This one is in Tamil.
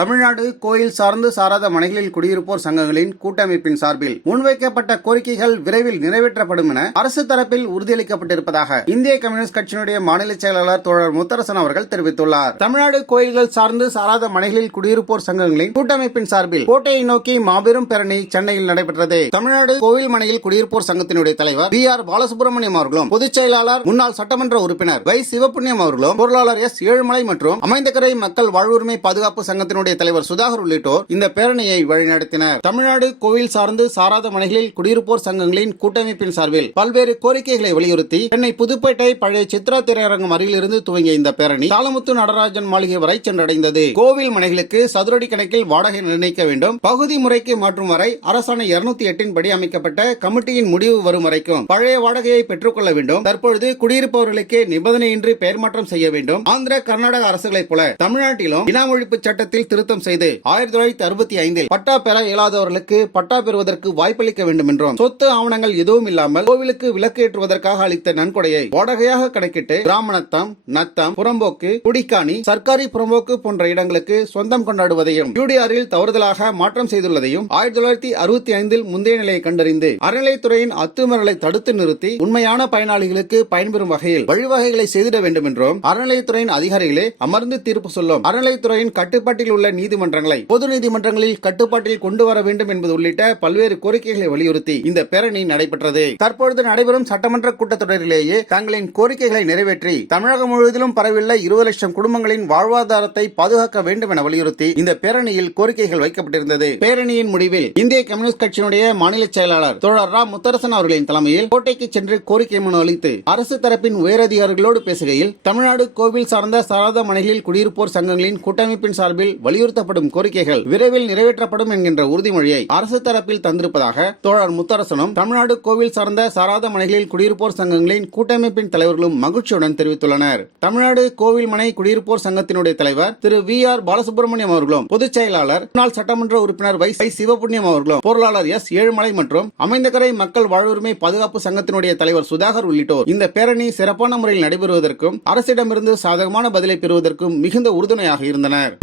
தமிழ்நாடு கோயில் சார்ந்து சாராத மனைகளில் குடியிருப்போர் சங்கங்களின் கூட்டமைப்பின் சார்பில் முன்வைக்கப்பட்ட கோரிக்கைகள் விரைவில் நிறைவேற்றப்படும் என அரசு தரப்பில் உறுதியளிக்கப்பட்டிருப்பதாக இந்திய கம்யூனிஸ்ட் கட்சியினுடைய மாநில செயலாளர் தோழர் முத்தரசன் அவர்கள் தெரிவித்துள்ளார். தமிழ்நாடு கோயில்கள் சார்ந்து சாராத மனைகளில் குடியிருப்போர் சங்கங்களின் கூட்டமைப்பின் சார்பில் கோட்டையை நோக்கி மாபெரும் பேரணி சென்னையில் நடைபெற்றது. தமிழ்நாடு கோயில் மனையில் குடியிருப்போர் சங்கத்தினுடைய தலைவர் VR பாலசுப்ரமணியம் அவர்களும், பொதுச் செயலாளர் முன்னாள் சட்டமன்ற உறுப்பினர் வை சிவபுண்ணியம் அவர்களும், பொருளாளர் S ஏழுமலை மற்றும் அமைந்தகரை மக்கள் வாழ்வுரிமை பாதுகாப்பு சங்கத்தினுடைய தலைவர் சுதாகர் உள்ளிட்டோர் இந்த பேரணியை வழிநடத்தினர். தமிழ்நாடு கோவில் சார்ந்து சாராத மனைகளில் குடியிருப்போர் சங்கங்களின் கூட்டமைப்பின் சார்பில் பல்வேறு கோரிக்கைகளை வலியுறுத்தி சென்னை புதுப்பேட்டை பழைய சித்ரா திரையரங்கம் அருகிலிருந்து துவங்கிய இந்த பேரணி தாளமுத்து நடராஜன் மாளிகை வரை சென்றடைந்தது. கோவில் மனைகளுக்கு சதுரடி கணக்கில் வாடகை நிர்ணயிக்க வேண்டும், பகுதி முறைக்கு மாற்றும் வரை அரசாணை 208 படி அமைக்கப்பட்ட கமிட்டியின் முடிவு வரும் வரைக்கும் பழைய வாடகையை பெற்றுக் கொள்ள வேண்டும், தற்பொழுது குடியிருப்பவர்களுக்கு நிபந்தனையின்றி பெயர் மாற்றம் செய்ய வேண்டும், ஆந்திர கர்நாடக அரசுகளைப் போல தமிழ்நாட்டிலும் இனாம் ஒழிப்பு சட்டத்தில் திருத்தம் செய்து 1965 பட்டா பெற இயலாதவர்களுக்கு பட்டா பெறுவதற்கு வாய்ப்பளிக்க வேண்டும் என்றும், சொத்து ஆவணங்கள் எதுவும் இல்லாமல் கோவிலுக்கு விளக்கு ஏற்றுவதற்காக அளித்த நன்கொடையை வாடகையாக கணக்கிட்டு கிராமநத்தம், நத்தம், புறம்போக்கு, குடிக்காணி, சர்க்காரி புறம்போக்கு போன்ற இடங்களுக்கு சொந்தம் கொண்டாடுவதையும் UDRல் தவறுதலாக மாற்றம் செய்துள்ளதையும் 1965 முந்தைய நிலையை கண்டறிந்து அறநிலைத்துறையின் அத்துமீறலை தடுத்து நிறுத்தி உண்மையான பயனாளிகளுக்கு பயன்பெறும் வகையில் வழிவகைகளை செய்திட வேண்டும் என்றும், அறநிலைத்துறையின் அதிகாரிகளே அமர்ந்து தீர்ப்பு சொல்லும் அறநிலைத்துறையின் கட்டுப்பாட்டில் உள்ள நீதிமன்றங்களை பொது நீதிமன்றங்களில் கட்டுப்பாட்டில் கொண்டு வர வேண்டும் என்பது உள்ளிட்ட பல்வேறு கோரிக்கைகளை வலியுறுத்தி இந்த பேரணி நடைபெற்றது. தற்பொழுது நடைபெறும் சட்டமன்ற கூட்டத்தொடரிலேயே தங்களின் கோரிக்கைகளை நிறைவேற்றி தமிழகம் முழுவதிலும் பரவியுள்ள 20 லட்சம் குடும்பங்களின் வாழ்வாதாரத்தை பாதுகாக்க வேண்டும் என வலியுறுத்தி இந்த பேரணியில் கோரிக்கைகள் வைக்கப்பட்டிருந்தது. பேரணியின் முடிவில் இந்திய கம்யூனிஸ்ட் கட்சியினுடைய மாநில செயலாளர் தோழர் ரா முத்தரசன் அவர்களின் தலைமையில் கோட்டைக்கு சென்று கோரிக்கை மனு அளித்து அரசு தரப்பின் உயரதிகாரிகளோடு பேசுகையில் தமிழ்நாடு கோவில் சார்ந்த சாரதா மனைகளில் குடியிருப்போர் சங்கங்களின் கூட்டமைப்பின் சார்பில் வலியுறுத்தப்படும் கோரிக்கைகள் விரைவில் நிறைவேற்றப்படும் என்கின்ற உறுதிமொழியை அரசு தரப்பில் தந்திருப்பதாக தோழர் முத்தரசனும் தமிழ்நாடு கோவில் சார்ந்த சாராத மனைகளில் குடியிருப்போர் சங்கங்களின் கூட்டமைப்பின் தலைவர்களும் மகிழ்ச்சியுடன் தெரிவித்துள்ளனர். தமிழ்நாடு கோவில் மனை குடியிருப்போர் சங்கத்தினுடைய தலைவர் திரு VR பாலசுப்ரமணியம் அவர்களும், பொதுச் செயலாளர் முன்னாள் சட்டமன்ற உறுப்பினர் வை சிவபுண்ணியம் அவர்களும், பொருளாளர் S ஏழுமலை மற்றும் அமைந்தகரை மக்கள் வாழ்வுரிமை பாதுகாப்பு சங்கத்தினுடைய தலைவர் சுதாகர் உள்ளிட்டோர் இந்த பேரணி சிறப்பான முறையில் நடைபெறுவதற்கும் அரசிடமிருந்து சாதகமான பதிலை பெறுவதற்கும் மிகுந்த உறுதுணையாக இருந்தனர்.